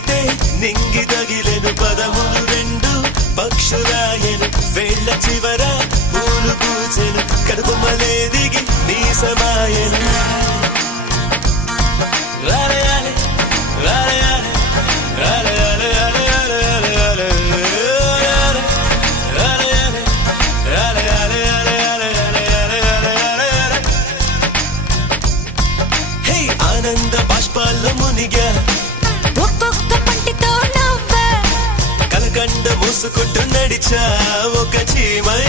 తగిలితే నింగి తగిలెను పదములు రెండు పక్షురాయను వేళ్ళ చివర పూలు పూచెను కడుపుమలే దిగి నీ సమాయను ఆనంద బాష్పాల్లో మునిగా ఒక్కొక్క పంటితో నవ్వా కలకండ మూసుకుంటూ నడిచా ఒక చీమై